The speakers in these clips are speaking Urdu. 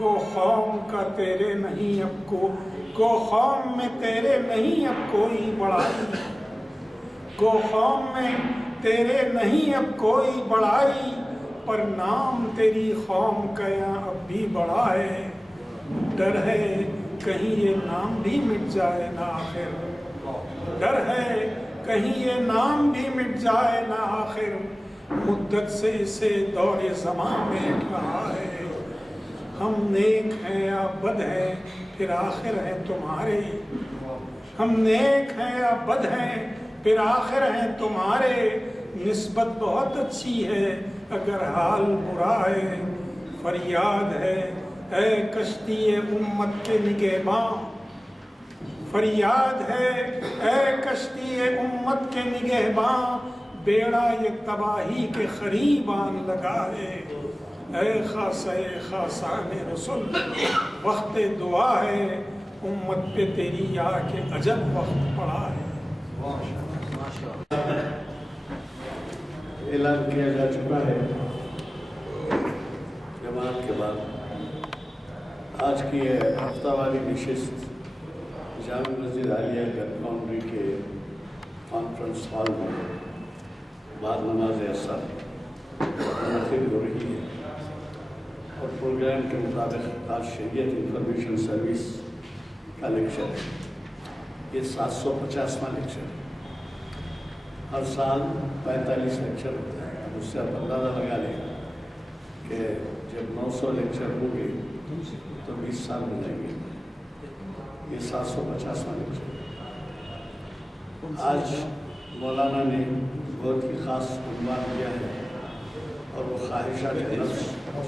گو قوم کا تیرے نہیں اب گو قوم میں تیرے نہیں اب کوئی بڑائی، گو قوم میں تیرے نہیں اب کوئی بڑائی، پر نام تیری قوم کا یہاں اب بھی بڑا ہے، ڈر ہے کہیں یہ نام بھی مٹ جائے نہ آخر، ڈر ہے کہیں یہ نام بھی مٹ جائے نہ آخر، مدت سے اسے دور زمان میں رہا ہے، ہم نیک ہیں یا بد ہیں پھر آخر ہیں تمہارے، ہم نیک ہیں یا بد ہیں پھر آخر ہیں تمہارے، نسبت بہت اچھی ہے اگر حال برا ہے، فریاد ہے اے کشتی امت کے نگہباں، فریاد ہے اے کشتی امت کے نگہباں، بیڑا یہ تباہی کے قریب آن لگا ہے، اے خاصان رسول وقت دعا ہے، امت پہ تیری آ کے عجب وقت پڑا ہے۔ اعلان کیا جا چکا ہے جماعت کے بعد آج کی ہفتہ واری نشست جامع مسجد عالیہ گن فاؤنڈری کے کانفرنس ہال میں بعد نماز عصر منعقد ہو رہی ہے، اور پروگرام کے مطابق آج شریعت انفارمیشن سروس کا لیکچر ہے۔ یہ 750واں لیکچر ہے۔ ہر سال 45 لیکچر ہوتا ہے، اب اس سے آپ اندازہ لگا لیں کہ جب 900 لیکچر ہو گئے تو 20 سال ہو جائیں گے۔ یہ 750واں لیکچر ہے۔ آج مولانا نے بہت ہی خاص عنوان کیا ہے، اور وہ خواہشات نفس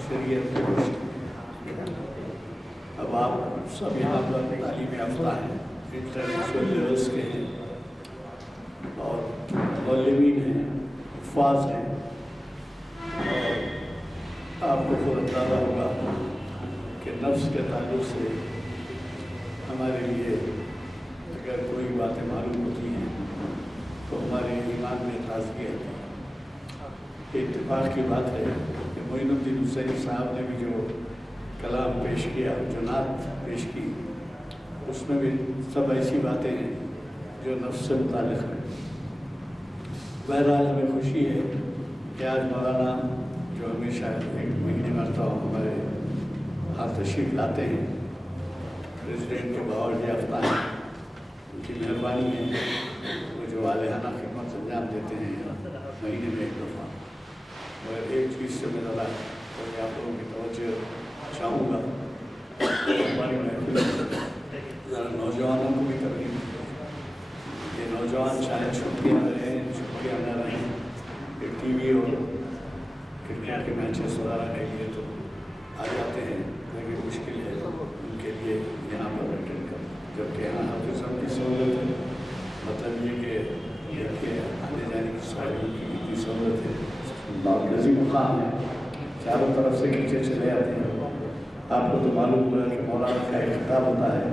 شریعت کی روشنی۔ اب آپ سب یہاں پر تعلیم یافتہ ہیں، انٹلیکچوئل لیولز کے ہیں، اور مولوین ہیں، حفاظ ہیں، اور آپ کو خود اندازہ ہوگا کہ نفس کے تعلق سے ہمارے لیے اگر کوئی باتیں معلوم ہوتی ہیں تو ہمارے ایمان میں تازگی آتی ہے۔ اتفاق کی بات ہے کہ معین الدین حسینی صاحب نے بھی جو کلام پیش کیا، جو نعت پیش کی، اس میں بھی سب ایسی باتیں ہیں جو نفس سے متعلق ہیں۔ بہرحال ہمیں خوشی ہے کہ آج مولانا جو ہمیشہ ایک مہینے مرتبہ ہمارے ہاں تشریف لاتے ہیں، پریزیڈنٹ کے باوجود یافتہ ہیں، ان کی مہربانی ہے، وہ جو والہانہ خدمت انجام دیتے ہیں مہینے میں ایک دفعہ۔ مگر ایک چیز سے میں ذرا آپ لوگوں کی توجہ چاہوں گا، ہماری محفل ذرا نوجوانوں کو بھی ترغیب دیں۔ یہ نوجوان شاید چھٹیاں رہیں، چھٹیاں نہ رہیں، کہ ٹی وی اور کرکٹ کے میچز وغیرہ کے لیے تو آ جاتے ہیں، لیکن مشکل ہے ان کے لیے یہاں پر اٹینڈ کرنا، جبکہ یہاں ہر قسم کی سہولت ہے۔ مطلب یہ کہ دیکھیے آنے جانے کی سہولت کی اتنی سہولت ہے، مرکزی مقام ہے، چاروں طرف سے کھینچے چلے آتے ہیں۔ آپ کو تو معلوم ہوا کہ مولانا کا ایک خطاب ہوتا ہے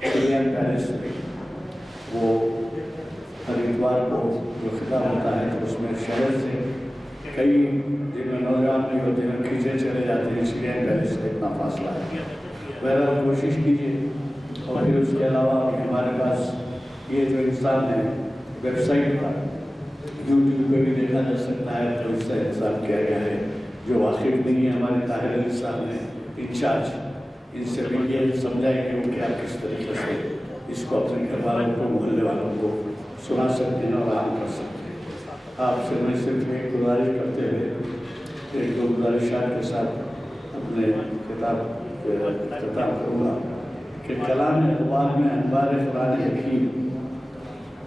کلین پیلس میں، وہ ہر اتوار کو جو خطاب ہوتا ہے تو اس میں شہر سے کئی جن میں نوجوان نہیں ہوتے ہیں کھینچے چلے جاتے ہیں، کلین پیلس سے اتنا فاصلہ ہے۔ بہرحال کوشش کیجیے، اور پھر اس کے علاوہ ہمارے پاس یہ جو انسان ہے ویب سائٹ پر یوٹیوب پہ بھی دیکھا جا سکتا ہے، تو اس کا انتظام کیا گیا ہے۔ جو واقف نہیں ہے ہمارے طاہر علی صاحب نے انچارج، ان سے بھی یہ سمجھائیں کہ وہ کیا کس طریقے سے اس کو اپنے گھر والوں کو، محلے والوں کو سنا سکتے ہیں اور عام کر سکتے ہیں۔ آپ سے میں صرف ایک گزارش کرتے ہوئے ایک دو گزارشات کے ساتھ اپنے خطاب اختتام کروں گا کہ کلام اقبال میں انوار قرآن حکیم،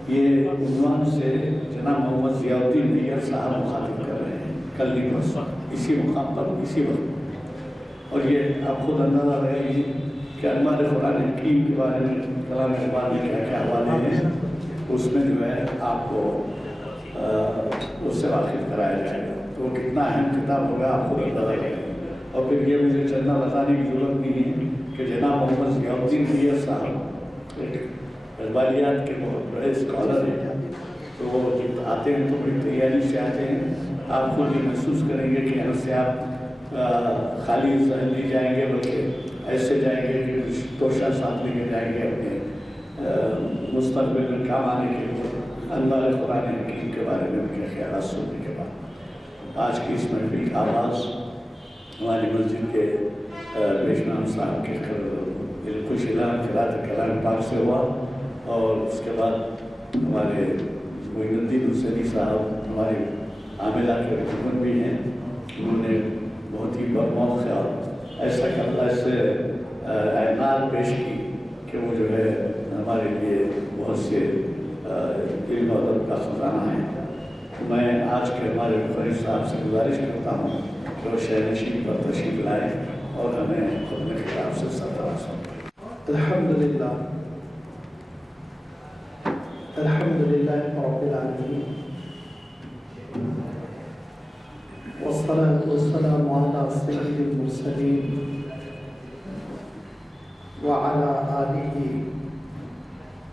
یہ عنوان سے جناب محمد ضیاء الدین نیّر صاحب مخاطب کر رہے ہیں کل نہیں پرسوں اسی مقام پر اسی وقت، اور یہ آپ خود اندازہ لگائیے کہ انوار قرآن حکیم کے بارے میں کلام اقبال میں کیا کیا حوالے ہیں، اس میں جو ہے آپ کو اس سے واقف کرایا جائے گا، تو وہ کتنا اہم کتاب ہوگا آپ خود اندازہ لگائیے۔ اور پھر یہ مجھے چندہ بتانے کی ضرورت نہیں ہے کہ جناب محمد ضیاء الدین نیّر صاحب اقبالیات کے بہت بڑے اسکالر ہیں، تو وہ جب آتے ہیں تو بڑی تیاری سے آتے ہیں۔ آپ خود یہ محسوس کریں گے کہ یہاں سے آپ خالی ذہن نہیں جائیں گے، بلکہ ایسے جائیں گے کہ کچھ توشہ ساتھ لے کے جائیں گے اپنے مستقبل میں کام آنے کے لیے انوار قرآن حکیم کے بارے میں ان کے خیالات سننے کے بعد آج کی اس محفل کا آغاز ہماری مسجد کے پیشنام صاحب کے کچھ اعلان کلام پاک سے ہوا، اور اس کے بعد ہمارے معین الدین حسینی صاحب ہمارے عاملہ کے رکن بھی ہیں، انہوں نے بہت ہی برموقع اور ایسا کرتا سے اعلان پیش کی کہ وہ جو ہے ہمارے لیے بہت سے علم و ادب کا خزانہ ہے۔ میں آج کے ہمارے مفرد صاحب سے گزارش کرتا ہوں کہ وہ شہر نشین پر تشریف لائیں اور ہمیں اپنے خطاب سے سرفراز ہوں۔ الحمدللہ الحمدللہ رب العالمین والصلاة والسلام على سید المرسلین وعلى آلہ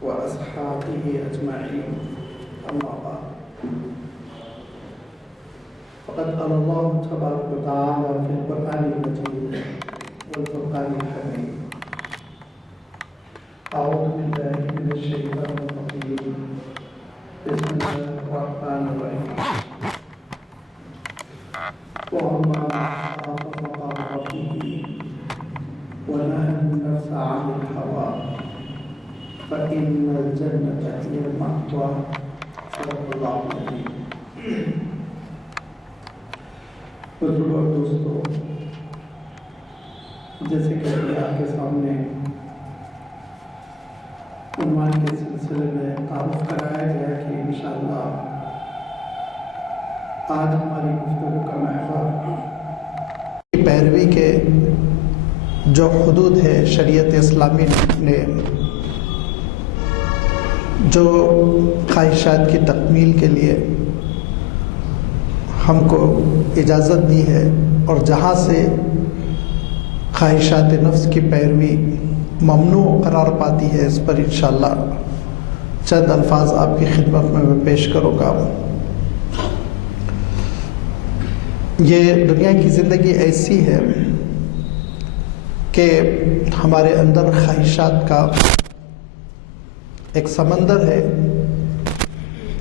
وأصحابه أجمعين، أما بعد فقد قال الله تبارك وتعالى في القرآن المجيد والفرقان الحميد: أعوذ بالله من الشيطان الرجيم، بسم الله الرحمن الرحيم. وأما من خاف مقام ربه ونهى النفس عن الهوى فإن الجنة هي المأوى. صدق اللہ العظیم. بزرگوں اور دوستوں، جیسے کہ آپ کے سامنے عنوان کے سلسلے میں تعارف کرایا گیا کہ انشاءاللہ آج ہماری گفتگو کا محور پیروی کے جو حدود ہے شریعت اسلامی نے جو خواہشات کی تکمیل کے لیے ہم کو اجازت دی ہے، اور جہاں سے خواہشات نفس کی پیروی ممنوع قرار پاتی ہے، اس پر انشاءاللہ چند الفاظ آپ کی خدمت میں پیش کروں گا۔ یہ دنیا کی زندگی ایسی ہے کہ ہمارے اندر خواہشات کا ایک سمندر ہے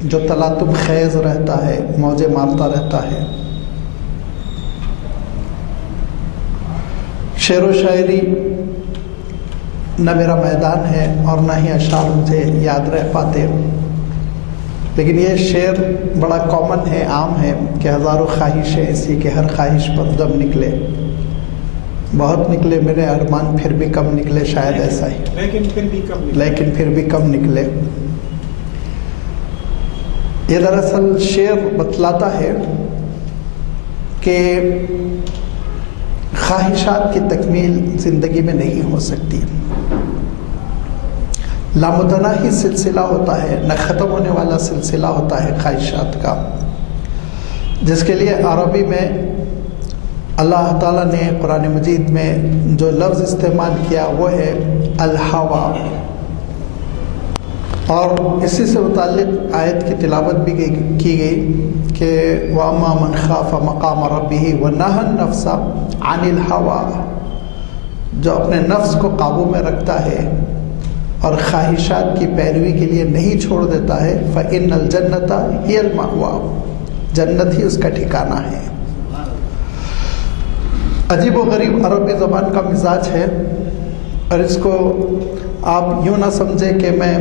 جو تلاطم خیز رہتا ہے، موجیں مارتا رہتا ہے۔ شعر و شاعری نہ میرا میدان ہے اور نہ ہی اشعار مجھے یاد رہ پاتے، لیکن یہ شعر بڑا کامن ہے، عام ہے کہ ہزاروں خواہشیں ایسی کہ ہر خواہش پر دم نکلے، بہت نکلے میرے ارمان پھر بھی کم نکلے، شاید ایسا ہی، لیکن پھر بھی کم نکلے۔ یہ دراصل شعر بتلاتا ہے کہ خواہشات کی تکمیل زندگی میں نہیں ہو سکتی، لامتناہی سلسلہ ہوتا ہے، نہ ختم ہونے والا سلسلہ ہوتا ہے خواہشات کا، جس کے لیے عربی میں اللہ تعالیٰ نے قرآن مجید میں جو لفظ استعمال کیا وہ ہے الہوی، اور اسی سے متعلق آیت کی تلاوت بھی کی گئی کہ وَأَمَّا مَنْ خَافَ مَقَامَ رَبِّهِ وَنَهَى النَّفْسَ عَنِ الْهَوَىٰ، جو اپنے نفس کو قابو میں رکھتا ہے اور خواہشات کی پیروی کے لیے نہیں چھوڑ دیتا ہے، فَإِنَّ الْجَنَّةَ هِيَ الْمَأْوَىٰ، جنت ہی اس کا ٹھکانہ ہے۔ عجیب و غریب عربی زبان کا مزاج ہے، اور اس کو آپ یوں نہ سمجھیں کہ میں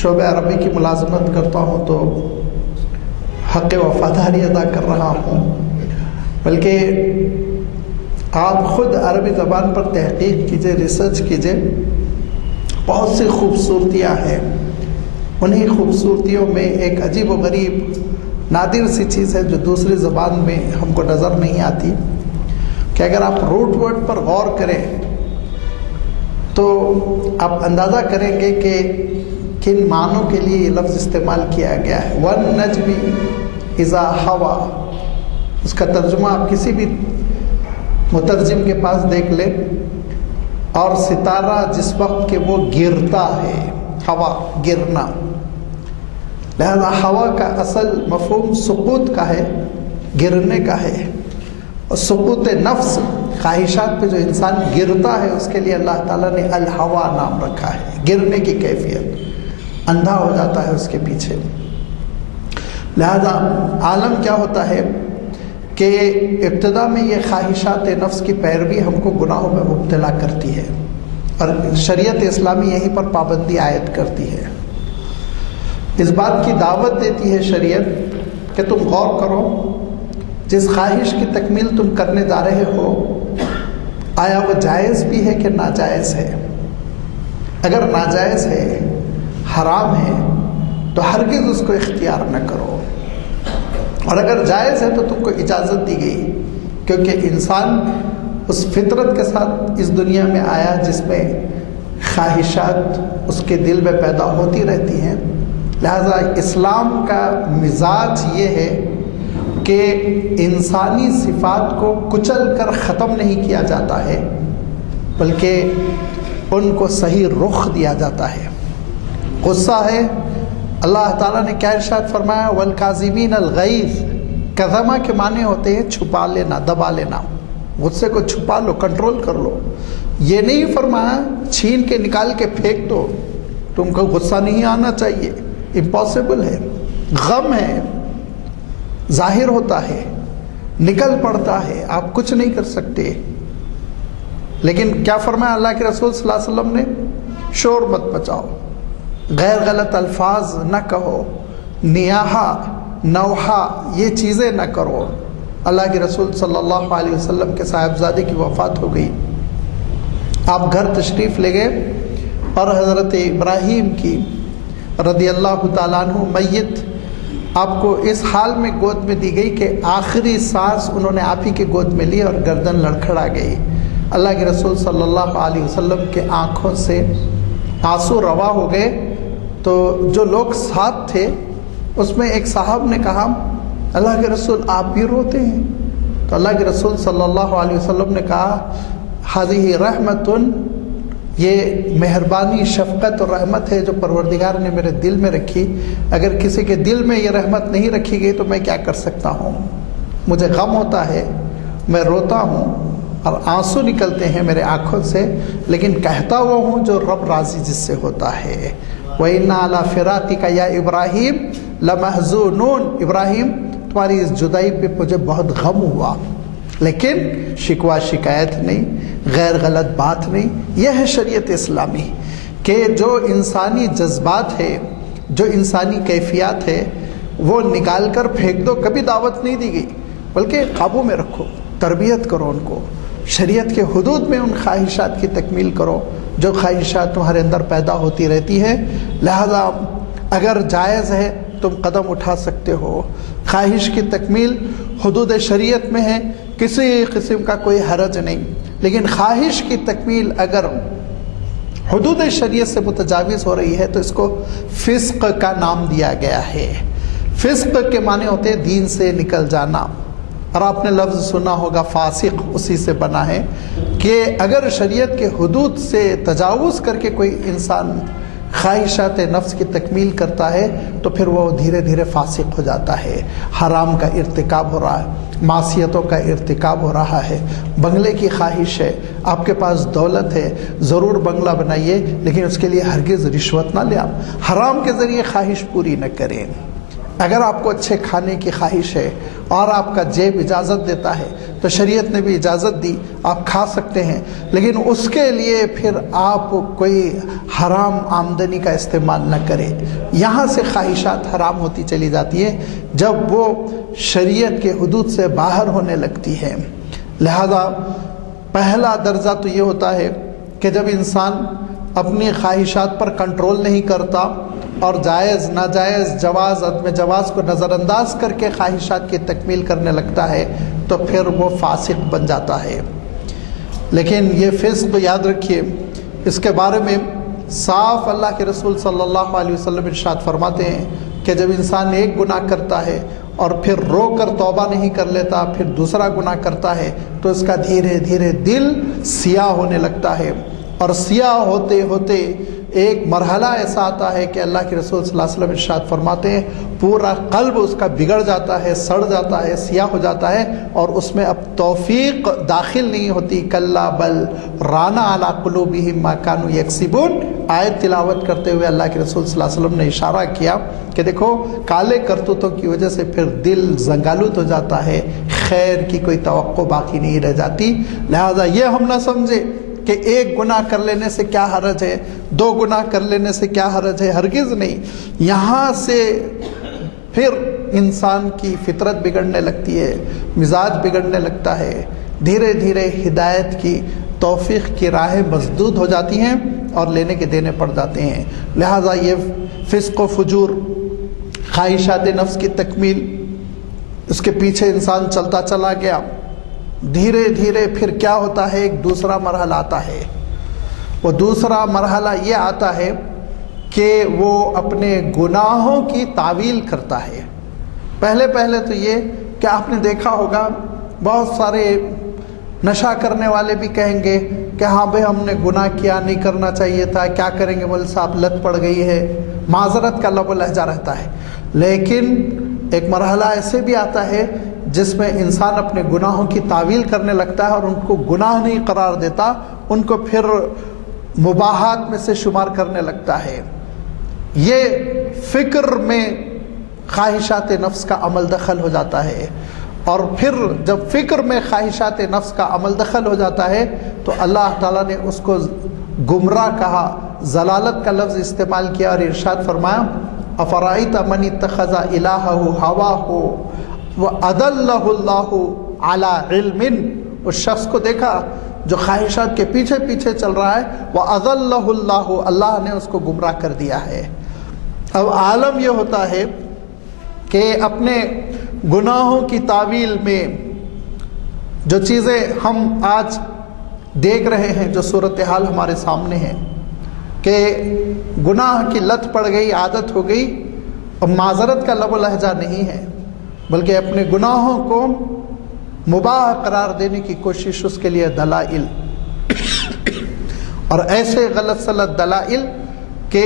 شعبہ عربی کی ملازمت کرتا ہوں تو حق وفاداری ادا کر رہا ہوں، بلکہ آپ خود عربی زبان پر تحقیق کیجئے، ریسرچ کیجئے، بہت سی خوبصورتیاں ہیں۔ انہی خوبصورتیوں میں ایک عجیب و غریب نادر سی چیز ہے جو دوسری زبان میں ہم کو نظر نہیں آتی، کہ اگر آپ روٹ ورڈ پر غور کریں تو آپ اندازہ کریں گے کہ کن معنوں کے لیے یہ لفظ استعمال کیا گیا ہے۔ وَالنَّجْمِ اِذَا هَوَىٰ، اس کا ترجمہ آپ کسی بھی مترجم کے پاس دیکھ لیں، اور ستارہ جس وقت کہ وہ گرتا ہے، ہوا گرنا، لہذا ہوا کا اصل مفہوم سقوط کا ہے، گرنے کا ہے، اور سقوط نفس خواہشات پہ جو انسان گرتا ہے اس کے لیے اللہ تعالیٰ نے الہوا نام رکھا ہے، گرنے کی کیفیت، اندھا ہو جاتا ہے اس کے پیچھے۔ لہذا عالم کیا ہوتا ہے کہ ابتدا میں یہ خواہشات نفس کی پیروی ہم کو گناہوں میں مبتلا کرتی ہے، اور شریعت اسلامی یہیں پر پابندی عائد کرتی ہے۔ اس بات کی دعوت دیتی ہے شریعت کہ تم غور کرو، جس خواہش کی تکمیل تم کرنے جا رہے ہو آیا وہ جائز بھی ہے کہ ناجائز ہے؟ اگر ناجائز ہے، حرام ہے، تو ہرگز اس کو اختیار نہ کرو، اور اگر جائز ہے تو تم کو اجازت دی گئی، کیونکہ انسان اس فطرت کے ساتھ اس دنیا میں آیا جس میں خواہشات اس کے دل میں پیدا ہوتی رہتی ہیں۔ لہذا اسلام کا مزاج یہ ہے کہ انسانی صفات کو کچل کر ختم نہیں کیا جاتا ہے، بلکہ ان کو صحیح رخ دیا جاتا ہے۔ غصہ ہے، اللہ تعالیٰ نے کیا ارشاد فرمایا؟ وَالْكَاظِمِينَ الْغَيْظَ، کظمہ کے معنی ہوتے ہیں چھپا لینا، دبا لینا، غصے کو چھپا لو، کنٹرول کر لو۔ یہ نہیں فرمایا چھین کے نکال کے پھینک دو، تم کو غصہ نہیں آنا چاہیے، امپاسبل ہے۔ غم ہے، ظاہر ہوتا ہے، نکل پڑتا ہے، آپ کچھ نہیں کر سکتے، لیکن کیا فرمایا اللہ کے رسول صلی اللہ علیہ وسلم نے؟ شور مت مچاؤ، غیر غلط الفاظ نہ کہو، نیاحہ نوحہ یہ چیزیں نہ کرو۔ اللہ کے رسول صلی اللہ علیہ وسلم کے صاحبزادے کی وفات ہو گئی، آپ گھر تشریف لے گئے، اور حضرت ابراہیم کی رضی اللہ تعالیٰ عنہ میت آپ کو اس حال میں گود میں دی گئی کہ آخری سانس انہوں نے آپ ہی کے گود میں لی اور گردن لڑکھڑا گئی۔ اللہ کے رسول صلی اللہ علیہ وسلم کے آنکھوں سے آنسو روا ہو گئے، تو جو لوگ ساتھ تھے اس میں ایک صاحب نے کہا اللہ کے رسول آپ بھی روتے ہیں؟ تو اللہ کے رسول صلی اللہ علیہ وسلم نے کہا ھذہ رحمت، یہ مہربانی، شفقت اور رحمت ہے جو پروردگار نے میرے دل میں رکھی، اگر کسی کے دل میں یہ رحمت نہیں رکھی گئی تو میں کیا کر سکتا ہوں؟ مجھے غم ہوتا ہے، میں روتا ہوں اور آنسو نکلتے ہیں میرے آنکھوں سے، لیکن کہتا ہوا ہوں جو رب راضی جس سے ہوتا ہے۔ وَإِنَّا عَلَىٰ فِرَاقِكَ يَا إِبْرَاهِيمُ لَمَحْزُونُونَ، ابراہیم تمہاری اس جدائی پہ مجھے بہت غم ہوا، لیکن شکوہ شکایت نہیں، غیر غلط بات نہیں۔ یہ ہے شریعت اسلامی کہ جو انسانی جذبات ہے، جو انسانی کیفیات ہے، وہ نکال کر پھینک دو، کبھی دعوت نہیں دی گئی، بلکہ قابو میں رکھو، تربیت کرو ان کو، شریعت کے حدود میں ان خواہشات کی تکمیل کرو جو خواہشات تمہارے اندر پیدا ہوتی رہتی ہے۔ لہذا اگر جائز ہے تم قدم اٹھا سکتے ہو، خواہش کی تکمیل حدود شریعت میں ہے، کسی قسم کا کوئی حرج نہیں، لیکن خواہش کی تکمیل اگر حدود شریعت سے متجاوز ہو رہی ہے تو اس کو فسق کا نام دیا گیا ہے۔ فسق کے معنی ہوتے ہیں دین سے نکل جانا، اور آپ نے لفظ سنا ہوگا فاسق، اسی سے بنا ہے کہ اگر شریعت کے حدود سے تجاوز کر کے کوئی انسان خواہشات نفس کی تکمیل کرتا ہے تو پھر وہ دھیرے دھیرے فاسق ہو جاتا ہے، حرام کا ارتکاب ہو رہا ہے، معصیتوں کا ارتکاب ہو رہا ہے۔ بنگلے کی خواہش ہے، آپ کے پاس دولت ہے، ضرور بنگلہ بنائیے، لیکن اس کے لیے ہرگز رشوت نہ لیں، آپ حرام کے ذریعے خواہش پوری نہ کریں۔ اگر آپ کو اچھے کھانے کی خواہش ہے اور آپ کا جیب اجازت دیتا ہے تو شریعت نے بھی اجازت دی، آپ کھا سکتے ہیں، لیکن اس کے لیے پھر آپ کوئی حرام آمدنی کا استعمال نہ کریں۔ یہاں سے خواہشات حرام ہوتی چلی جاتی ہے جب وہ شریعت کے حدود سے باہر ہونے لگتی ہے۔ لہذا پہلا درجہ تو یہ ہوتا ہے کہ جب انسان اپنی خواہشات پر کنٹرول نہیں کرتا اور جائز ناجائز، جواز عدم جواز کو نظر انداز کر کے خواہشات کی تکمیل کرنے لگتا ہے تو پھر وہ فاسق بن جاتا ہے۔ لیکن یہ فسق یاد رکھیے، اس کے بارے میں صاف اللہ کے رسول صلی اللہ علیہ وسلم ارشاد فرماتے ہیں کہ جب انسان ایک گناہ کرتا ہے اور پھر رو کر توبہ نہیں کر لیتا، پھر دوسرا گناہ کرتا ہے تو اس کا دھیرے دھیرے دل سیاہ ہونے لگتا ہے، اور سیاہ ہوتے ہوتے ایک مرحلہ ایسا آتا ہے کہ اللہ کے رسول صلی اللہ علیہ وسلم ارشاد فرماتے ہیں پورا قلب اس کا بگڑ جاتا ہے، سڑ جاتا ہے، سیاہ ہو جاتا ہے، اور اس میں اب توفیق داخل نہیں ہوتی. کلا بل رانا علی قلوبہم ما کانوا یکسبون. آیت تلاوت کرتے ہوئے اللہ کے رسول صلی اللہ علیہ وسلم نے اشارہ کیا کہ دیکھو کالے کرتوتوں کی وجہ سے پھر دل زنگالود ہو جاتا ہے، خیر کی کوئی توقع باقی نہیں رہ جاتی. لہذا یہ ہم نہ سمجھے کہ ایک گناہ کر لینے سے کیا حرج ہے، دو گناہ کر لینے سے کیا حرج ہے، ہرگز نہیں. یہاں سے پھر انسان کی فطرت بگڑنے لگتی ہے، مزاج بگڑنے لگتا ہے، دھیرے دھیرے ہدایت کی توفیق کی راہیں مسدود ہو جاتی ہیں اور لینے کے دینے پڑ جاتے ہیں. لہٰذا یہ فسق و فجور، خواہشات نفس کی تکمیل، اس کے پیچھے انسان چلتا چلا گیا. دھیرے دھیرے پھر کیا ہوتا ہے، ایک دوسرا مرحلہ آتا ہے. وہ دوسرا مرحلہ یہ آتا ہے کہ وہ اپنے گناہوں کی تعویل کرتا ہے. پہلے تو یہ کہ آپ نے دیکھا ہوگا بہت سارے نشہ کرنے والے بھی کہیں گے کہ ہاں بھائی ہم نے گناہ کیا، نہیں کرنا چاہیے تھا، کیا کریں گے مول صاحب، لت پڑ گئی ہے، معذرت کا لب و لہجہ رہتا ہے. لیکن ایک مرحلہ ایسے بھی آتا ہے جس میں انسان اپنے گناہوں کی تعویل کرنے لگتا ہے اور ان کو گناہ نہیں قرار دیتا، ان کو پھر مباحات میں سے شمار کرنے لگتا ہے. یہ فکر میں خواہشات نفس کا عمل دخل ہو جاتا ہے، اور پھر جب فکر میں خواہشات نفس کا عمل دخل ہو جاتا ہے تو اللہ تعالیٰ نے اس کو گمراہ کہا، ضلالت کا لفظ استعمال کیا اور ارشاد فرمایا افرأیت من اتخذ الہہ ہواہ وَأَضَلَّهُ اللَّهُ عَلَىٰ عِلْمٍ. اس شخص کو دیکھا جو خواہشات کے پیچھے پیچھے چل رہا ہے، وَأَضَلَّهُ اللَّهُ، اللہ نے اس کو گمراہ کر دیا ہے. اب عالم یہ ہوتا ہے کہ اپنے گناہوں کی تعویل میں جو چیزیں ہم آج دیکھ رہے ہیں، جو صورتحال ہمارے سامنے ہے کہ گناہ کی لت پڑ گئی، عادت ہو گئی، اب معذرت کا لب و لہجہ نہیں ہے، بلکہ اپنے گناہوں کو مباح قرار دینے کی کوشش، اس کے لیے دلائل اور ایسے غلط سلط دلائل کہ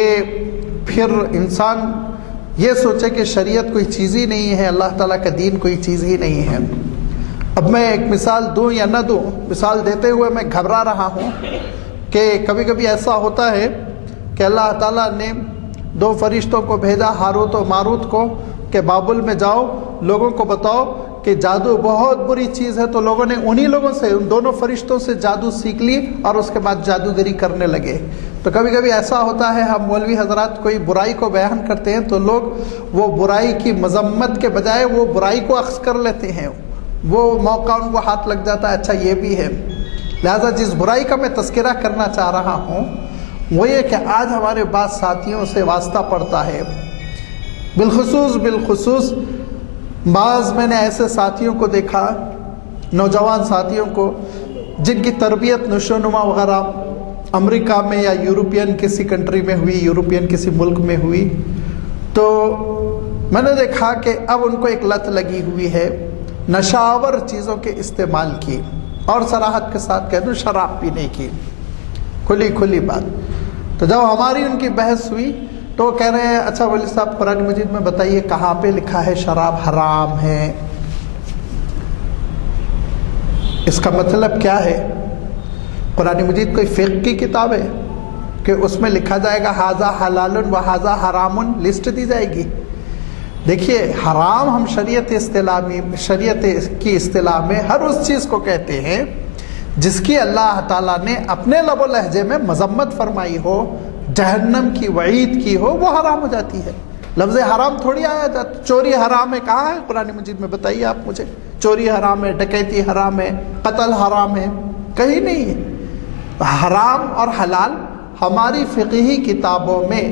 پھر انسان یہ سوچے کہ شریعت کوئی چیز ہی نہیں ہے، اللہ تعالیٰ کا دین کوئی چیز ہی نہیں ہے. اب میں ایک مثال دوں یا نہ دوں، مثال دیتے ہوئے میں گھبرا رہا ہوں کہ کبھی کبھی ایسا ہوتا ہے کہ اللہ تعالیٰ نے دو فرشتوں کو بھیجا، ہاروت و ماروت کو، کہ بابل میں جاؤ، لوگوں کو بتاؤ کہ جادو بہت بری چیز ہے. تو لوگوں نے انہی لوگوں سے، ان دونوں فرشتوں سے جادو سیکھ لی اور اس کے بعد جادوگری کرنے لگے. تو کبھی کبھی ایسا ہوتا ہے ہم مولوی حضرات کوئی برائی کو بیان کرتے ہیں تو لوگ وہ برائی کی مذمت کے بجائے وہ برائی کو اخذ کر لیتے ہیں، وہ موقع ان کو ہاتھ لگ جاتا ہے، اچھا یہ بھی ہے. لہذا جس برائی کا میں تذکرہ کرنا چاہ رہا ہوں وہ یہ کہ آج ہمارے بعض ساتھیوں سے واسطہ پڑتا ہے، بالخصوص بعض میں نے ایسے ساتھیوں کو دیکھا، نوجوان ساتھیوں کو، جن کی تربیت نشو و نما وغیرہ امریکہ میں یا یورپین کسی کنٹری میں ہوئی، یورپین کسی ملک میں ہوئی. تو میں نے دیکھا کہ اب ان کو ایک لت لگی ہوئی ہے نشاور چیزوں کے استعمال کی، اور صراحت کے ساتھ کہہ دوں شراب پینے کی، کھلی بات. تو جب ہماری ان کی بحث ہوئی تو وہ کہہ رہے ہیں اچھا ولی صاحب قرآن مجید میں بتائیے کہاں پہ لکھا ہے شراب حرام ہے، اس کا مطلب کیا ہے؟ قرآن مجید کوئی فقہ کی کتاب ہے کہ اس میں لکھا جائے گا ھذا حلال و ھذا حرام، لسٹ دی جائے گی؟ دیکھیے حرام ہم شریعت کی اصطلاح میں ہر اس چیز کو کہتے ہیں جس کی اللہ تعالیٰ نے اپنے لب و لہجے میں مذمت فرمائی ہو، جہنم کی وعید کی ہو، وہ حرام ہو جاتی ہے. لفظ حرام تھوڑی آیا جاتا. چوری حرام ہے، کہاں ہے قرآن مجید میں؟ بتائیے آپ مجھے. چوری حرام ہے، ڈکیتی حرام ہے، قتل حرام ہے، کہیں نہیں ہے. حرام اور حلال ہماری فقہی کتابوں میں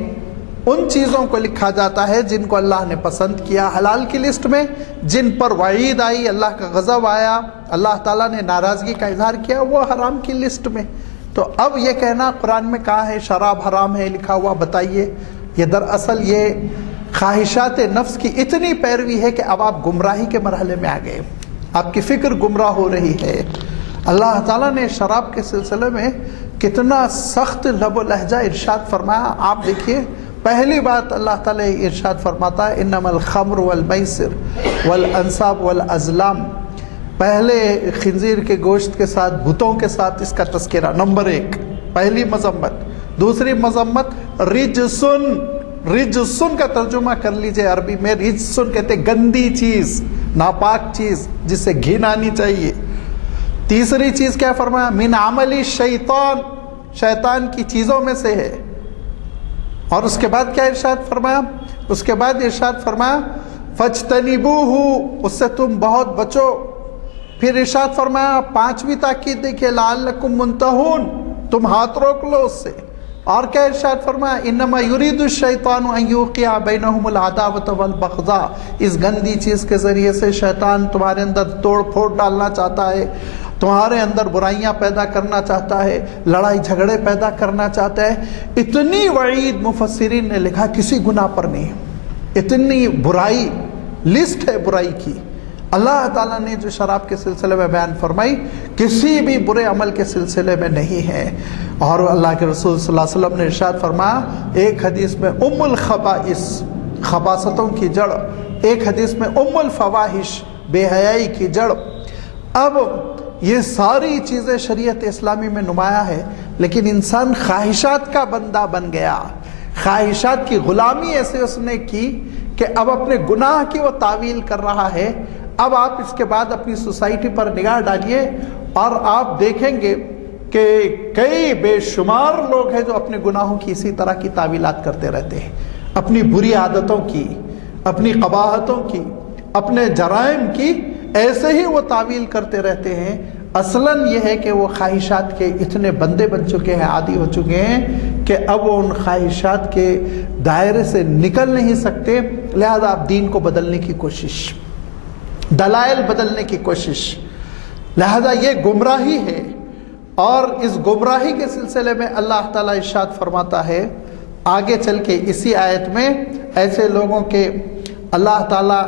ان چیزوں کو لکھا جاتا ہے جن کو اللہ نے پسند کیا حلال کی لسٹ میں، جن پر وعید آئی، اللہ کا غضب آیا، اللہ تعالیٰ نے ناراضگی کا اظہار کیا، وہ حرام کی لسٹ میں. تو اب یہ کہنا قرآن میں کہاں ہے شراب حرام ہے لکھا ہوا بتائیے، یہ دراصل یہ خواہشات نفس کی اتنی پیروی ہے کہ اب آپ گمراہی کے مرحلے میں آ گئے، آپ کی فکر گمراہ ہو رہی ہے. اللہ تعالیٰ نے شراب کے سلسلے میں کتنا سخت لب و لہجہ ارشاد فرمایا. آپ دیکھیے پہلی بات اللہ تعالیٰ ارشاد فرماتا ہے انما الخمر والمیسر والانصاب والازلام. پہلے خنزیر کے گوشت کے ساتھ بتوں کے ساتھ اس کا تذکرہ نمبر 1، پہلی مذمت. دوسری مذمت رجسن، رجسن کا ترجمہ کر لیجئے عربی میں. رجسن کہتے گندی چیز، ناپاک چیز جس سے گھن آنی چاہیے. تیسری چیز کیا فرمایا؟ من عملی شیطان، شیطان کی چیزوں میں سے ہے. اور اس کے بعد کیا ارشاد فرمایا؟ اس کے بعد ارشاد فرمایا فَاجْتَنِبُوهُ، اس سے تم بہت بچو. پھر ارشاد فرمایا پانچویں تاکید دیکھیں لَعَلَّكُمْ مُنْتَهُونَ، تم ہاتھ روک لو اس سے. اور کیا ارشاد فرمایا انما یرید الشیطان ان یوقع بینہم العداوۃ والبغضاء. اس گندی چیز کے ذریعے سے شیطان تمہارے اندر توڑ پھوڑ ڈالنا چاہتا ہے، تمہارے اندر برائیاں پیدا کرنا چاہتا ہے، لڑائی جھگڑے پیدا کرنا چاہتا ہے. اتنی وعید مفسرین نے لکھا کسی گناہ پر نہیں، اتنی برائی، لسٹ ہے برائی کی. اللہ تعالیٰ نے جو شراب کے سلسلے میں بیان فرمائی کسی بھی برے عمل کے سلسلے میں نہیں ہے. اور اللہ کے رسول صلی اللہ علیہ وسلم نے ارشاد فرمایا ایک حدیث میں ام الخبائث، خباثتوں کی جڑ، ایک حدیث میں ام الفواحش، بے حیائی کی جڑ. اب یہ ساری چیزیں شریعت اسلامی میں نمایاں ہے، لیکن انسان خواہشات کا بندہ بن گیا. خواہشات کی غلامی ایسے اس نے کی کہ اب اپنے گناہ کی وہ تعویل کر رہا ہے. اب آپ اس کے بعد اپنی سوسائٹی پر نگاہ ڈالیے اور آپ دیکھیں گے کہ کئی بے شمار لوگ ہیں جو اپنے گناہوں کی اسی طرح کی تعویلات کرتے رہتے ہیں، اپنی بری عادتوں کی، اپنی قباحتوں کی، اپنے جرائم کی ایسے ہی وہ تعویل کرتے رہتے ہیں. اصلاً یہ ہے کہ وہ خواہشات کے اتنے بندے بن چکے ہیں، عادی ہو چکے ہیں کہ اب وہ ان خواہشات کے دائرے سے نکل نہیں سکتے. لہذا آپ دین کو بدلنے کی کوشش، دلائل بدلنے کی کوشش، لہذا یہ گمراہی ہے. اور اس گمراہی کے سلسلے میں اللہ تعالیٰ ارشاد فرماتا ہے آگے چل کے اسی آیت میں، ایسے لوگوں کے اللہ تعالیٰ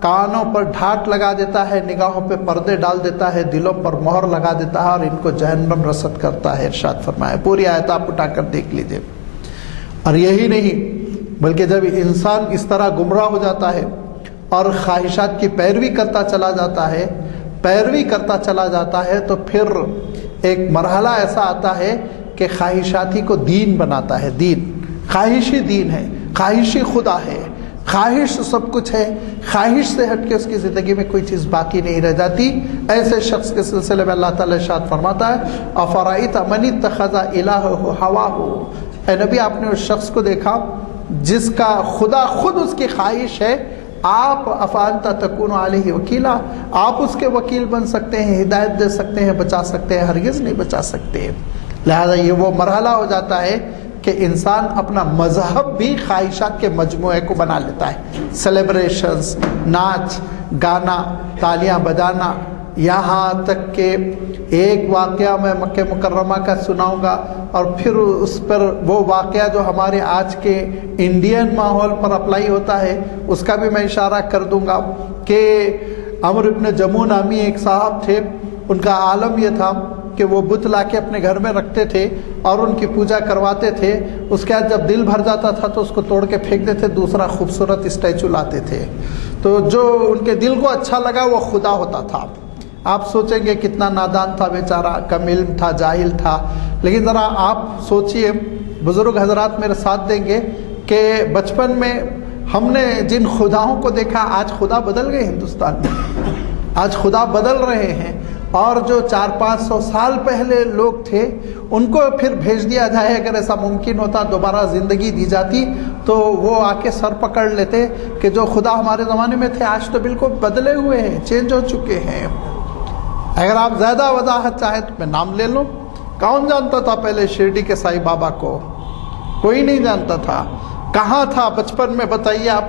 کانوں پر ڈھانٹ لگا دیتا ہے، نگاہوں پہ پردے ڈال دیتا ہے، دلوں پر مہر لگا دیتا ہے اور ان کو جہنم رسد کرتا ہے. ارشاد فرمایا پوری آیت آپ اٹھا کر دیکھ لیجئے. اور یہی نہیں بلکہ جب انسان اس طرح گمراہ ہو جاتا ہے اور خواہشات کی پیروی کرتا چلا جاتا ہے تو پھر ایک مرحلہ ایسا آتا ہے کہ خواہشاتی کو دین بناتا ہے. دین خواہشی دین ہے، خواہشی خدا ہے، خواہش سب کچھ ہے. خواہش سے ہٹ کے اس کی زندگی میں کوئی چیز باقی نہیں رہ جاتی. ایسے شخص کے سلسلے میں اللہ تعالیٰ ارشاد فرماتا ہے افرأیت من اتخذ الہہ ہواہ. اے نبی آپ نے اس شخص کو دیکھا جس کا خدا خود اس کی خواہش ہے. آپ افانت تکون علیہ وکیلا، آپ اس کے وکیل بن سکتے ہیں، ہدایت دے سکتے ہیں، بچا سکتے ہیں؟ ہرگز نہیں بچا سکتے. لہذا یہ وہ مرحلہ ہو جاتا ہے کہ انسان اپنا مذہب بھی خواہشات کے مجموعے کو بنا لیتا ہے. سیلیبریشنز، ناچ گانا، تالیاں بجانا، یہاں تک کہ ایک واقعہ میں مکہ مکرمہ کا سناؤں گا اور پھر اس پر وہ واقعہ جو ہمارے آج کے انڈین ماحول پر اپلائی ہوتا ہے اس کا بھی میں اشارہ کر دوں گا کہ عمرو ابن جمون نامی ایک صاحب تھے. ان کا عالم یہ تھا کہ وہ بت لا کے اپنے گھر میں رکھتے تھے اور ان کی پوجا کرواتے تھے. اس کے بعد جب دل بھر جاتا تھا تو اس کو توڑ کے پھینک دیتے، دوسرا خوبصورت اسٹیچو لاتے تھے. تو جو ان کے دل کو اچھا لگا وہ خدا ہوتا تھا. آپ سوچیں گے کتنا نادان تھا بیچارہ، کم علم تھا، جاہل تھا. لیکن ذرا آپ سوچئے، بزرگ حضرات میرے ساتھ دیں گے کہ بچپن میں ہم نے جن خداؤں کو دیکھا آج خدا بدل گئے ہندوستان میں، آج خدا بدل رہے ہیں. اور جو 400-500 سال پہلے لوگ تھے ان کو پھر بھیج دیا جائے، اگر ایسا ممکن ہوتا، دوبارہ زندگی دی جاتی تو وہ آ کے سر پکڑ لیتے کہ جو خدا ہمارے زمانے میں تھے آج تو بالکل بدلے ہوئے ہیں، چینج ہو چکے ہیں. اگر آپ زیادہ وضاحت چاہیں تو میں نام لے لوں. کون جانتا تھا پہلے شرڈی کے سائی بابا کو؟ کوئی نہیں جانتا تھا. کہاں تھا بچپن میں؟ بتائیے آپ.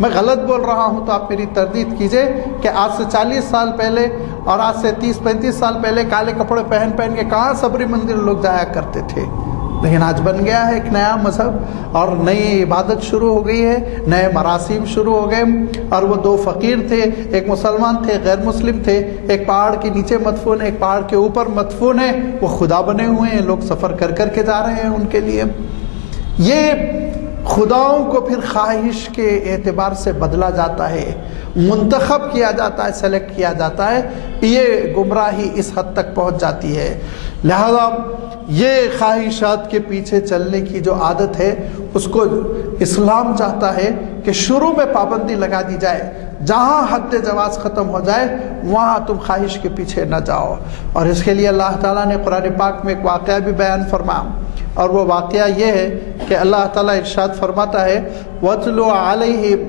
میں غلط بول رہا ہوں تو آپ میری تردید کیجئے کہ آج سے 40 سال پہلے اور آج سے 30-35 سال پہلے کالے کپڑے پہن کے کہاں صبری مندر لوگ جایا کرتے تھے؟ لیکن آج بن گیا ہے ایک نیا مذہب اور نئی عبادت شروع ہو گئی ہے، نئے مراسم شروع ہو گئے۔ اور وہ دو فقیر تھے، ایک مسلمان تھے، غیر مسلم تھے، ایک پہاڑ کے نیچے مدفون ہے، ایک پہاڑ کے اوپر مدفون ہے، وہ خدا بنے ہوئے ہیں، لوگ سفر کر کر کے جا رہے ہیں ان کے لیے۔ یہ خداؤں کو پھر خواہش کے اعتبار سے بدلا جاتا ہے، منتخب کیا جاتا ہے، سلیکٹ کیا جاتا ہے، یہ گمراہی اس حد تک پہنچ جاتی ہے۔ لہذا یہ خواہشات کے پیچھے چلنے کی جو عادت ہے اس کو اسلام چاہتا ہے کہ شروع میں پابندی لگا دی جائے، جہاں حد جواز ختم ہو جائے وہاں تم خواہش کے پیچھے نہ جاؤ۔ اور اس کے لیے اللہ تعالیٰ نے قرآن پاک میں ایک واقعہ بھی بیان فرمایا، اور وہ واقعہ یہ ہے کہ اللہ تعالیٰ ارشاد فرماتا ہے وَاتْلُ عَلَيْهِمْ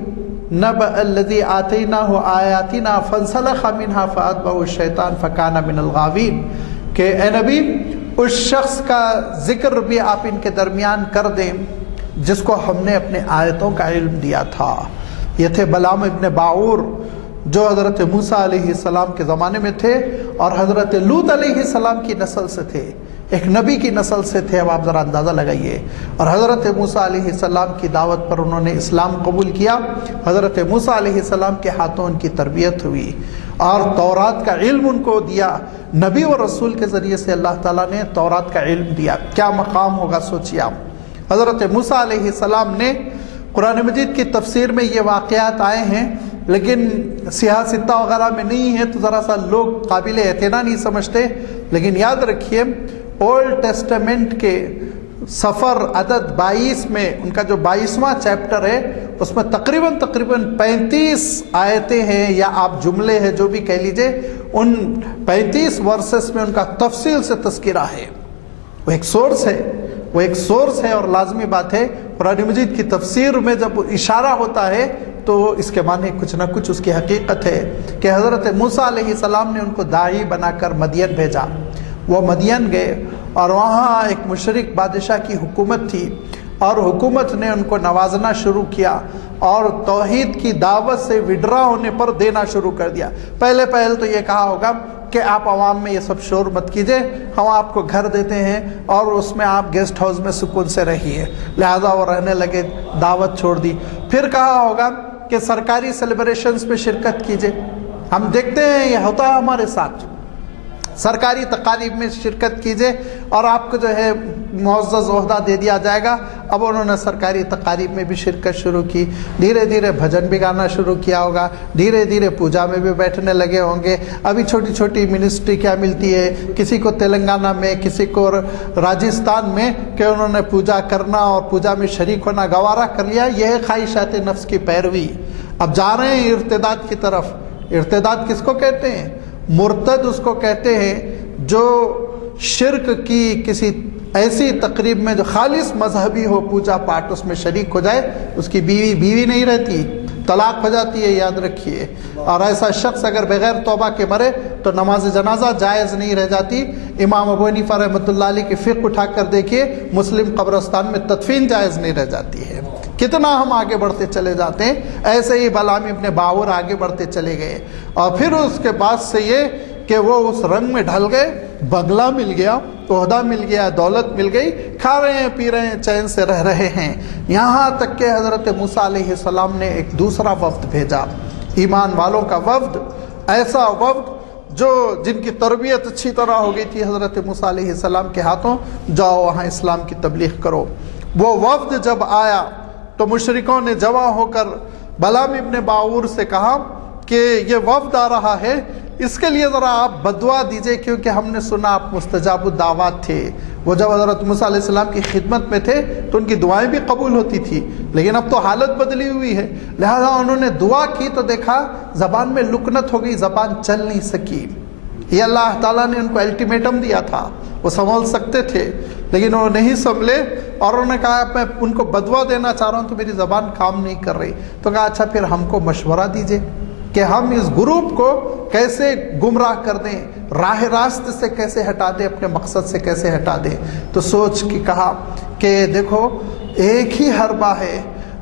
نَبَأَ الَّذِي آتَيْنَاهُ آيَاتِنَا فَانْسَلَخَ مِنْهَا فَأَتْبَعَهُ الشَّيْطَانُ فَكَانَ مِنَ الْغَاوِينَ کہ اے نبی اس شخص کا ذکر بھی آپ ان کے درمیان کر دیں جس کو ہم نے اپنے آیتوں کا علم دیا تھا۔ یہ تھے بلعام ابن باعور جو حضرت موسیٰ علیہ السلام کے زمانے میں تھے اور حضرت لوط علیہ السلام کی نسل سے تھے، ایک نبی کی نسل سے تھے۔ اب آپ ذرا اندازہ لگائیے، اور حضرت موسیٰ علیہ السلام کی دعوت پر انہوں نے اسلام قبول کیا، حضرت موسیٰ علیہ السلام کے ہاتھوں ان کی تربیت ہوئی اور تورات کا علم ان کو دیا، نبی و رسول کے ذریعے سے اللہ تعالیٰ نے تورات کا علم دیا۔ کیا مقام ہوگا سوچیے آپ۔ حضرت موسیٰ علیہ السلام نے قرآن مجید کی تفسیر میں یہ واقعات آئے ہیں لیکن سیاہ ستہ وغیرہ میں نہیں ہے تو ذرا سا لوگ قابل اعتنا نہیں سمجھتے، لیکن یاد رکھیے اولڈ ٹیسٹمنٹ کے سفر عدد 22 میں ان کا جو 22واں چیپٹر ہے اس میں تقریباً 35 آیتیں ہیں یا آپ جملے ہیں جو بھی کہہ لیجئے، ان 35 ورسز میں ان کا تفصیل سے تذکرہ ہے۔ وہ ایک سورس ہے اور لازمی بات ہے قرآن مجید کی تفسیر میں جب اشارہ ہوتا ہے تو اس کے معنی کچھ نہ کچھ اس کی حقیقت ہے کہ حضرت موسیٰ علیہ السلام نے ان کو داعی بنا کر مدین بھیجا۔ وہ مدین گئے اور وہاں ایک مشرک بادشاہ کی حکومت تھی اور حکومت نے ان کو نوازنا شروع کیا اور توحید کی دعوت سے وڈرا ہونے پر دینا شروع کر دیا۔ پہلے تو یہ کہا ہوگا کہ آپ عوام میں یہ سب شور مت کیجئے، ہم آپ کو گھر دیتے ہیں اور اس میں آپ گیسٹ ہاؤس میں سکون سے رہیے، لہذا وہ رہنے لگے، دعوت چھوڑ دی۔ پھر کہا ہوگا کہ سرکاری سیلیبریشنز میں شرکت کیجئے، ہم دیکھتے ہیں یہ ہوتا ہے ہمارے ساتھ، سرکاری تقاریب میں شرکت کیجئے اور آپ کو جو ہے معزز عہدہ دے دیا جائے گا۔ اب انہوں نے سرکاری تقاریب میں بھی شرکت شروع کی، دھیرے دھیرے بھجن بھی گانا شروع کیا ہوگا، دھیرے دھیرے پوجا میں بھی بیٹھنے لگے ہوں گے۔ ابھی چھوٹی چھوٹی منسٹری کیا ملتی ہے، کسی کو تلنگانہ میں، کسی کو راجستھان میں، کہ انہوں نے پوجا کرنا اور پوجا میں شریک ہونا گوارا کر لیا۔ یہ ہے خواہشات نفس کی پیروی۔ اب جا رہے ہیں ارتداد کی طرف۔ ارتداد کس کو کہتے ہیں؟ مرتد اس کو کہتے ہیں جو شرک کی کسی ایسی تقریب میں جو خالص مذہبی ہو، پوجا پاٹ، اس میں شریک ہو جائے، اس کی بیوی نہیں رہتی، طلاق ہو جاتی ہے، یاد رکھیے۔ اور ایسا شخص اگر بغیر توبہ کے مرے تو نماز جنازہ جائز نہیں رہ جاتی۔ امام ابو حنیفہ رحمۃ اللہ علیہ کی فقہ اٹھا کر دیکھیے، مسلم قبرستان میں تدفین جائز نہیں رہ جاتی ہے۔ کتنا ہم آگے بڑھتے چلے جاتے ہیں۔ ایسے ہی بلعام ابن باعور آگے بڑھتے چلے گئے اور پھر اس کے بعد سے یہ کہ وہ اس رنگ میں ڈھل گئے، بنگلہ مل گیا، عہدہ مل گیا، دولت مل گئی، کھا رہے ہیں، پی رہے ہیں، چین سے رہ رہے ہیں۔ یہاں تک کہ حضرت موسیٰ علیہ السلام نے ایک دوسرا وفد بھیجا، ایمان والوں کا وفد، ایسا وفد جن کی تربیت اچھی طرح ہو گئی تھی حضرت موسیٰ علیہ السلام کے ہاتھوں، جاؤ وہاں اسلام کی تبلیغ کرو۔ وہ وفد جب آیا تو مشرکوں نے جمع ہو کر بلعام ابن باعور سے کہا کہ یہ وفد آ رہا ہے، اس کے لیے ذرا آپ بدعا دیجئے، کیونکہ ہم نے سنا آپ مستجاب الدعوات تھے۔ وہ جب حضرت موسیٰ علیہ السلام کی خدمت میں تھے تو ان کی دعائیں بھی قبول ہوتی تھی، لیکن اب تو حالت بدلی ہوئی ہے، لہذا انہوں نے دعا کی تو دیکھا زبان میں لکنت ہو گئی، زبان چل نہیں سکی۔ یہ اللہ تعالیٰ نے ان کو الٹیمیٹم دیا تھا، وہ سنبھل سکتے تھے لیکن وہ نہیں سنبھلے اور انہوں نے کہا میں ان کو بدعا دینا چاہ رہا ہوں تو میری زبان کام نہیں کر رہی۔ تو کہا اچھا پھر ہم کو مشورہ دیجئے کہ ہم اس گروپ کو کیسے گمراہ کر دیں، راہ راست سے کیسے ہٹا دیں، اپنے مقصد سے کیسے ہٹا دیں۔ تو سوچ کے کہا کہ دیکھو ایک ہی حربہ ہے،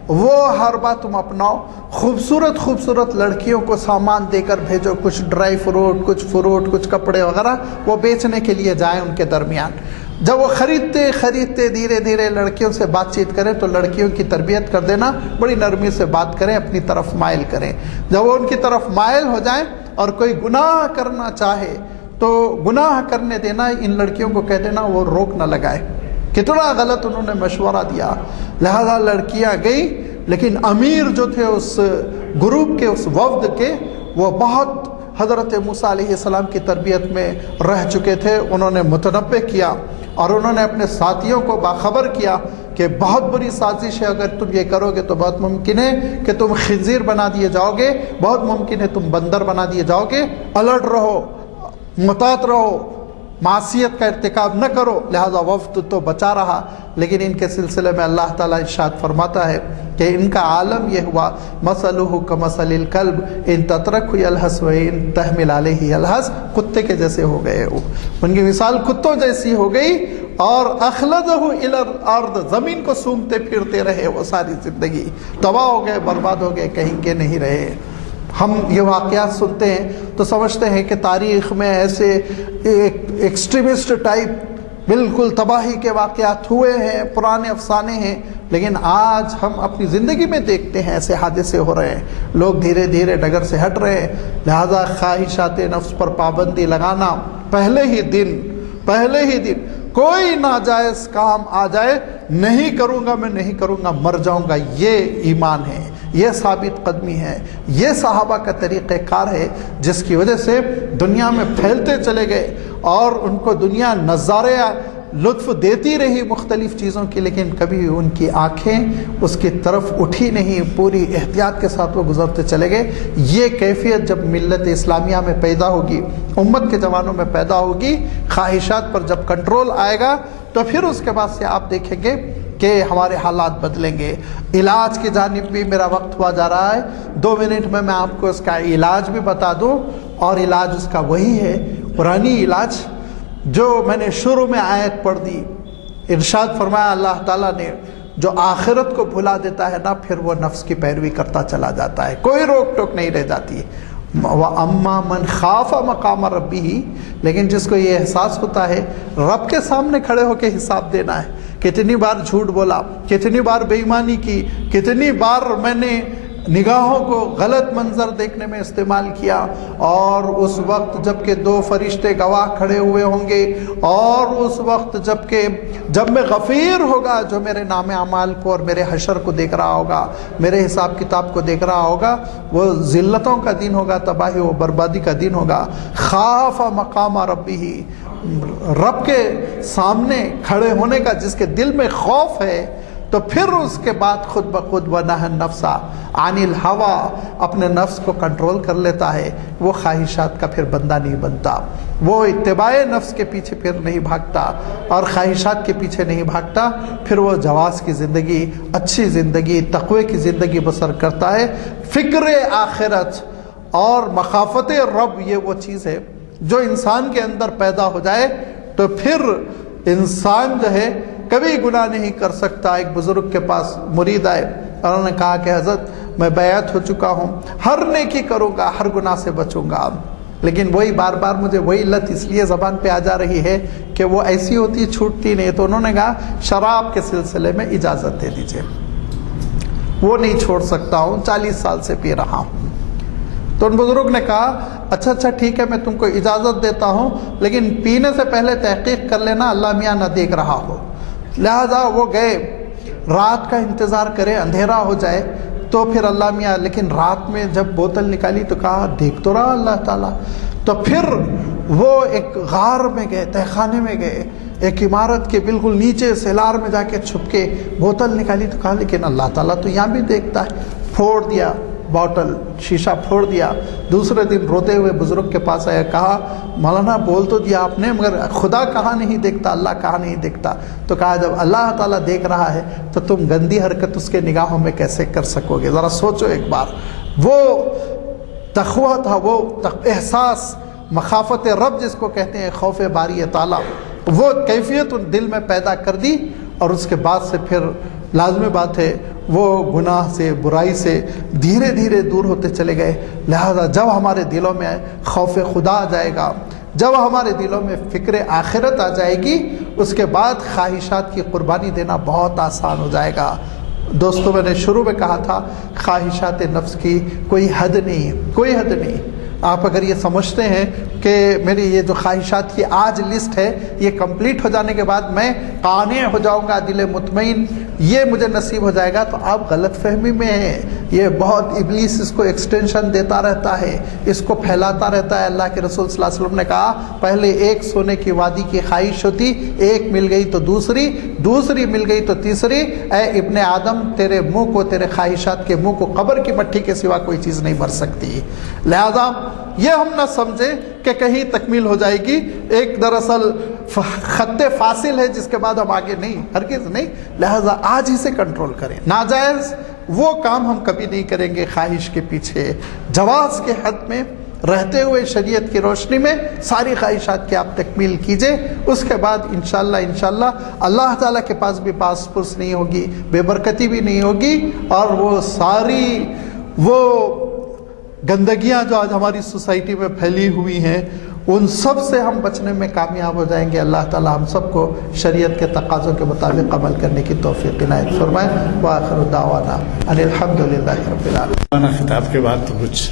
وہ حربہ تم اپناؤ، خوبصورت خوبصورت لڑکیوں کو سامان دے کر بھیجو، کچھ ڈرائی فروٹ، کچھ فروٹ، کچھ کپڑے وغیرہ، وہ بیچنے کے لیے جائیں ان کے درمیان۔ جب وہ خریدتے دھیرے دھیرے لڑکیوں سے بات چیت کریں تو لڑکیوں کی تربیت کر دینا، بڑی نرمی سے بات کریں، اپنی طرف مائل کریں۔ جب وہ ان کی طرف مائل ہو جائیں اور کوئی گناہ کرنا چاہے تو گناہ کرنے دینا، ان لڑکیوں کو کہہ دینا وہ روک نہ لگائے۔ کتنا غلط انہوں نے مشورہ دیا، لہذا لڑکیاں گئی، لیکن امیر جو تھے اس گروپ کے، اس وفد کے، وہ بہت حضرت موسیٰ علیہ السلام کی تربیت میں رہ چکے تھے۔ انہوں نے متنبہ کیا اور انہوں نے اپنے ساتھیوں کو باخبر کیا کہ بہت بری سازش ہے، اگر تم یہ کرو گے تو بہت ممکن ہے کہ تم خنزیر بنا دیے جاؤ گے، بہت ممکن ہے تم بندر بنا دیے جاؤ گے، الرٹ رہو، محتاط رہو، معصیت کا ارتکاب نہ کرو۔ لہذا وفد تو بچا رہا، لیکن ان کے سلسلے میں اللہ تعالیٰ ارشاد فرماتا ہے کہ ان کا عالم یہ ہوا مثلہ کمثل الکلب ان تترکہ یلہث وان تحمل علیہ یلہث، کتے کے جیسے ہو گئے وہ، ان کی مثال کتوں جیسی ہو گئی، اور اخلدہ الی الارض، زمین کو سونگتے پھرتے رہے وہ ساری زندگی، تباہ ہو گئے، برباد ہو گئے، کہیں کے نہیں رہے۔ ہم یہ واقعات سنتے ہیں تو سمجھتے ہیں کہ تاریخ میں ایسے ایکسٹریمسٹ ٹائپ بالکل تباہی کے واقعات ہوئے ہیں، پرانے افسانے ہیں، لیکن آج ہم اپنی زندگی میں دیکھتے ہیں ایسے حادثے ہو رہے ہیں، لوگ دھیرے دھیرے ڈگر سے ہٹ رہے ہیں۔ لہذا خواہشات نفس پر پابندی لگانا، پہلے ہی دن کوئی ناجائز کام آ جائے، نہیں کروں گا، میں نہیں کروں گا، مر جاؤں گا، یہ ایمان ہے، یہ ثابت قدمی ہے، یہ صحابہ کا طریقہ کار ہے، جس کی وجہ سے دنیا میں پھیلتے چلے گئے اور ان کو دنیا نظارے لطف دیتی رہی مختلف چیزوں کی، لیکن کبھی ان کی آنکھیں اس کی طرف اٹھی نہیں، پوری احتیاط کے ساتھ وہ گزرتے چلے گئے۔ یہ کیفیت جب ملت اسلامیہ میں پیدا ہوگی، امت کے جوانوں میں پیدا ہوگی، خواہشات پر جب کنٹرول آئے گا تو پھر اس کے بعد سے آپ دیکھیں گے کہ ہمارے حالات بدلیں گے۔ علاج کی جانب بھی میرا وقت ہوا جا رہا ہے، 2 منٹ میں آپ کو اس کا علاج بھی بتا دوں، اور علاج اس کا وہی ہے قرآنی علاج جو میں نے شروع میں آیت پڑھ دی۔ ارشاد فرمایا اللہ تعالیٰ نے، جو آخرت کو بھلا دیتا ہے نا، پھر وہ نفس کی پیروی کرتا چلا جاتا ہے، کوئی روک ٹوک نہیں رہ جاتی۔ وَأَمَّا مَنْ خَافَ مَقَامَ رَبِّهِ، لیکن جس کو یہ احساس ہوتا ہے رب کے سامنے کھڑے ہو کے حساب دینا ہے، کتنی بار جھوٹ بولا، کتنی بار بے ایمانی کی، کتنی بار میں نے نگاہوں کو غلط منظر دیکھنے میں استعمال کیا، اور اس وقت جب کہ 2 فرشتے گواہ کھڑے ہوئے ہوں گے، اور اس وقت جب میں غفیر ہوگا، جو میرے نام اعمال کو اور میرے حشر کو دیکھ رہا ہوگا، میرے حساب کتاب کو دیکھ رہا ہوگا، وہ ذلتوں کا دن ہوگا، تباہی و بربادی کا دن ہوگا۔ خاف مقام ربہ، رب کے سامنے کھڑے ہونے کا جس کے دل میں خوف ہے، تو پھر اس کے بعد خود بخود وَنَهَى النَّفْسَ عَنِ الْهَوَىٰ، اپنے نفس کو کنٹرول کر لیتا ہے، وہ خواہشات کا پھر بندہ نہیں بنتا، وہ اتباع نفس کے پیچھے پھر نہیں بھاگتا اور خواہشات کے پیچھے نہیں بھاگتا، پھر وہ جواز کی زندگی، اچھی زندگی، تقوی کی زندگی بسر کرتا ہے۔ فکر آخرت اور مخافت رب، یہ وہ چیز ہے جو انسان کے اندر پیدا ہو جائے تو پھر انسان جو ہے کبھی گناہ نہیں کر سکتا۔ ایک بزرگ کے پاس مرید آئے اور انہوں نے کہا کہ حضرت میں بیعت ہو چکا ہوں، ہر نیکی کروں گا، ہر گناہ سے بچوں گا، لیکن وہی بار بار مجھے وہی لت اس لیے زبان پہ آ جا رہی ہے کہ وہ ایسی ہوتی چھوٹتی نہیں۔ تو انہوں نے کہا شراب کے سلسلے میں اجازت دے دیجئے، وہ نہیں چھوڑ سکتا ہوں، 40 سال سے پی رہا ہوں۔ تو ان بزرگ نے کہا اچھا ٹھیک ہے، میں تم کو اجازت دیتا ہوں، لیکن پینے سے پہلے تحقیق کر لینا اللہ میاں نہ دیکھ رہا ہو۔ لہذا وہ گئے، رات کا انتظار کرے، اندھیرا ہو جائے تو پھر اللہ میاں، لیکن رات میں جب بوتل نکالی تو کہا دیکھ تو رہا اللہ تعالیٰ۔ تو پھر وہ ایک غار میں گئے، تہہ خانے میں گئے، ایک عمارت کے بالکل نیچے سیلار میں جا کے چھپ کے بوتل نکالی تو کہا لیکن اللہ تعالیٰ تو یہاں بھی دیکھتا ہے۔ پھوڑ دیا بوتل، شیشہ پھوڑ دیا۔ دوسرے دن روتے ہوئے بزرگ کے پاس آیا، کہا مولانا بول تو دیا آپ نے، مگر خدا کہاں نہیں دیکھتا، اللہ کہاں نہیں دیکھتا؟ تو کہا جب اللہ تعالیٰ دیکھ رہا ہے تو تم گندی حرکت اس کے نگاہوں میں کیسے کر سکو گے؟ ذرا سوچو ایک بار۔ وہ تقویٰ تھا، وہ احساس، مخافت رب جس کو کہتے ہیں، خوف باری تعالیٰ، وہ کیفیت ان دل میں پیدا کر دی، اور اس کے بعد سے پھر لازمی بات ہے وہ گناہ سے، برائی سے دھیرے دھیرے دور ہوتے چلے گئے۔ لہذا جب ہمارے دلوں میں خوف خدا آ جائے گا، جب ہمارے دلوں میں فکر آخرت آ جائے گی اس کے بعد خواہشات کی قربانی دینا بہت آسان ہو جائے گا۔ دوستو، میں نے شروع میں کہا تھا خواہشات نفس کی کوئی حد نہیں، کوئی حد نہیں۔ آپ اگر یہ سمجھتے ہیں کہ میری یہ جو خواہشات کی آج لسٹ ہے یہ کمپلیٹ ہو جانے کے بعد میں قانع ہو جاؤں گا، دل مطمئن یہ مجھے نصیب ہو جائے گا، تو آپ غلط فہمی میں ہیں۔ یہ بہت ابلیس اس کو ایکسٹینشن دیتا رہتا ہے، اس کو پھیلاتا رہتا ہے۔ اللہ کے رسول صلی اللہ علیہ وسلم نے کہا پہلے ایک سونے کی وادی کی خواہش ہوتی، ایک مل گئی تو دوسری، دوسری مل گئی تو تیسری۔ اے ابن آدم، تیرے منہ کو، تیرے خواہشات کے منہ کو قبر کی مٹی کے سوا کوئی چیز نہیں بھر سکتی۔ لہذا یہ ہم نہ سمجھیں کہ کہیں تکمیل ہو جائے گی، ایک دراصل خط فاصل ہے جس کے بعد ہم آگے نہیں، ہرگز نہیں۔ لہذا آج ہی سے کنٹرول کریں، ناجائز وہ کام ہم کبھی نہیں کریں گے خواہش کے پیچھے۔ جواز کے حد میں رہتے ہوئے شریعت کی روشنی میں ساری خواہشات کی آپ تکمیل کیجئے، اس کے بعد انشاءاللہ اللہ تعالیٰ کے پاس بھی پاس پرس نہیں ہوگی، بے برکتی بھی نہیں ہوگی، اور وہ ساری وہ گندگیاں جو آج ہماری سوسائٹی میں پھیلی ہوئی ہیں ان سب سے ہم بچنے میں کامیاب ہو جائیں گے۔ اللہ تعالی ہم سب کو شریعت کے تقاضوں کے مطابق عمل کرنے کی توفیق عنایت فرمائے۔ وآخر دعوانا ان الحمدللہ رب العالمین۔ خطاب کے بعد تو کچھ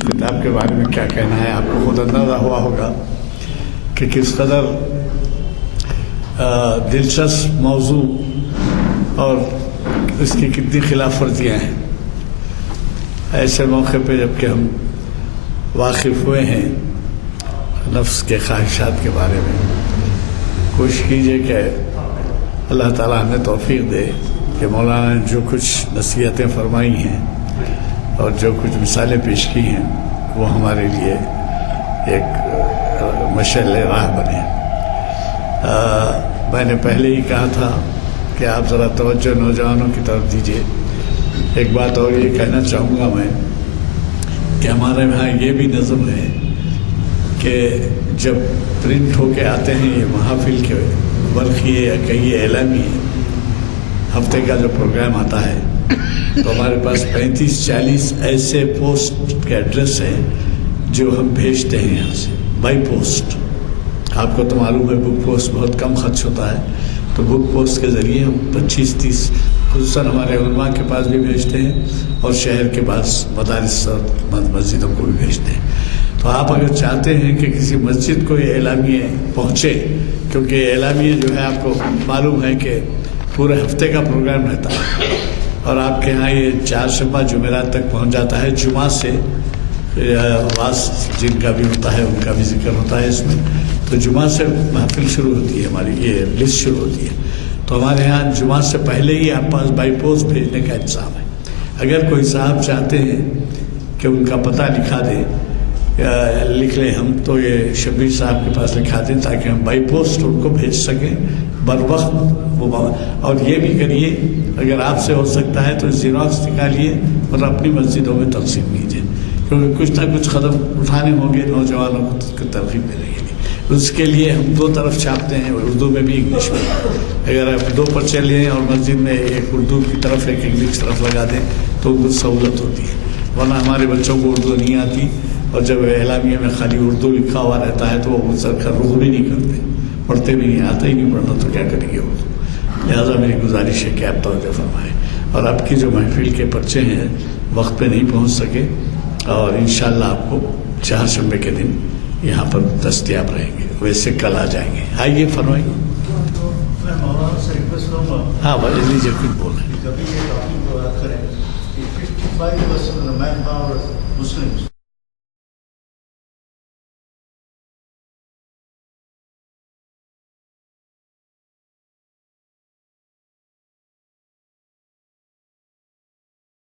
خطاب کے بارے میں کیا کہنا ہے، آپ کو خود اندازہ ہوا ہوگا کہ کس قدر دلچسپ موضوع اور اس کی کتنی خلاف ورزیاں ہیں۔ ایسے موقع پہ جب کہ ہم واقف ہوئے ہیں نفس کے خواہشات کے بارے میں، کوشش کیجئے کہ اللہ تعالیٰ ہمیں توفیق دے کہ مولانا نے جو کچھ نصیحتیں فرمائی ہیں اور جو کچھ مثالیں پیش کی ہیں وہ ہمارے لیے ایک مشعل راہ بنے۔ میں نے پہلے ہی کہا تھا کہ آپ ذرا توجہ نوجوانوں کی طرف دیجئے۔ ایک بات اور یہ کہنا چاہوں گا میں کہ ہمارے یہاں یہ بھی نظم ہے کہ جب پرنٹ ہو کے آتے ہیں یہ محافل کے برقی یا کہیں اعلامی ہفتے کا جو پروگرام آتا ہے تو ہمارے پاس 35-40 ایسے پوسٹ کے ایڈریس ہیں جو ہم بھیجتے ہیں یہاں سے بائی پوسٹ۔ آپ کو تو معلوم ہے بک پوسٹ بہت کم خرچ ہوتا ہے، تو بک پوسٹ کے ذریعے ہم 25-30 خصوصاً ہمارے علماء کے پاس بھی بھیجتے ہیں اور شہر کے پاس مدارس اور مسجدوں کو بھی بھیجتے ہیں۔ تو آپ اگر چاہتے ہیں کہ کسی مسجد کو یہ اعلامیے پہنچے، کیونکہ یہ اعلامیے جو ہے آپ کو معلوم ہے کہ پورے ہفتے کا پروگرام رہتا ہے اور آپ کے ہاں یہ 4 شنبہ جمعرات تک پہنچ جاتا ہے، جمعہ سے واس جن کا بھی ہوتا ہے ان کا بھی ذکر ہوتا ہے اس میں، تو جمعہ سے محفل شروع ہوتی ہے، ہماری یہ لسٹ شروع ہوتی ہے۔ تو ہمارے ہاں جمعہ سے پہلے ہی آپ پاس بائی پوسٹ بھیجنے کا انتظام ہے۔ اگر کوئی صاحب چاہتے ہیں کہ ان کا پتہ لکھا دیں، لکھ لیں ہم، تو یہ شبیر صاحب کے پاس لکھا دیں تاکہ ہم بائی پوسٹ ان کو بھیج سکیں بر وقت۔ اور یہ بھی کریے اگر آپ سے ہو سکتا ہے تو زیراکس نکالیے اور اپنی مسجدوں میں تقسیم کیجیے، کیونکہ کچھ نہ کچھ قدم اٹھانے ہوں گے نوجوانوں کو ترغیب دینے کے لیے۔ اس کے لیے ہم 2 طرف چھاپتے ہیں، اردو میں بھی انگلش میں۔ اگر آپ 2 پرچے لیں اور مسجد میں ایک اردو کی طرف ایک انگلش طرف لگا دیں تو ان کو سہولت ہوتی ہے، ورنہ ہمارے بچوں کو اردو نہیں آتی اور جب اعلامیہ میں خالی اردو لکھا ہوا رہتا ہے تو وہ سر کا رخ بھی نہیں کرتے، پڑھتے بھی نہیں، آتا ہی نہیں پڑھنا تو کیا کریں گے اردو۔ لہٰذا میری گزارش ہے کہ آپ توجہ فرمائیں، اور آپ کی جو محفل کے پرچے ہیں وقت پہ نہیں پہنچ سکے اور انشاءاللہ آپ کو 4 شنبے کے دن یہاں پر دستیاب رہیں گے، ویسے کل آ جائیں گے۔ آئیے فرمائیں۔ میں مولانا سے ریکویسٹ کروں گا، ہاں بھائی لیجیے، کچھ بول رہے ہیں۔ کبھی یہ ٹاپک کو یاد کریں کہ 55% of the manpower Muslims